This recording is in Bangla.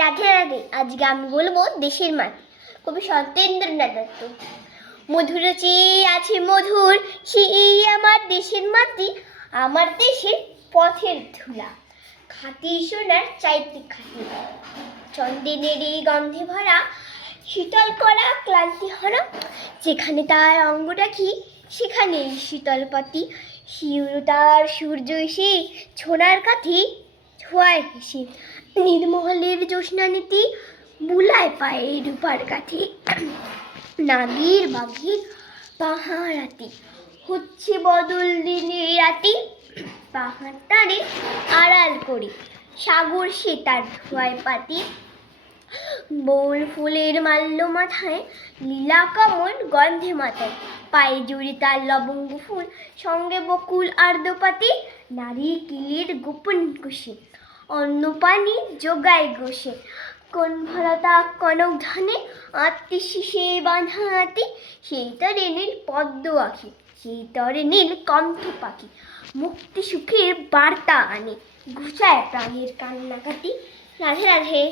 রাধে রাধে। আজকে আমি বলবো দেশের মাটি, কবি সত্যেন্দ্রনাথ দত্ত। মধুর চেয়ে আছে মধুর সেই আমার দেশের মাটি, আমার দেশের পথের ধুলা, খাঁটি সোনার চাইতে খাঁটি, চন্দনের এই গন্ধে ভরা, শীতল করা ক্লান্তি হরা, যেখানে তার অঙ্গ রাখি সেখানেই শীতল পাতি, শিউরতার সূর্য এসে ছোনার কাঠি ছোঁয়ায় হেসে, নির্মহলের জ্যোৎস্নানীতি বুলায় পায়ে রূপার কাঠি, নাগির বাঘির পাহারাতি হচ্ছে বদল দিনে রাতি, পাহাড় টানে আড়াল করে সাগর সে তার ধোয়ায় পাতি, বোল ফুলের মাল্য মাথায় লীলা কমল গন্ধে মাথায়, পায়ে জুড়ে তার লবঙ্গ ফুল সঙ্গে বকুল আর্দ্রপাতি, নারী কিলির গোপন কুশি অন্ন পানি যোগায় গোসে, কোন ভরতা কনক ধানে আত্মি শীষে বাঁধা হাতি, সেই তরে নীল পদ্ম আঁখি, সেই তরে নীল কণ্ঠ পাখি, মুক্তি সুখের বার্তা আনে ঘুচায় প্রাণের কান্নাকাটি। রাধে রাধে।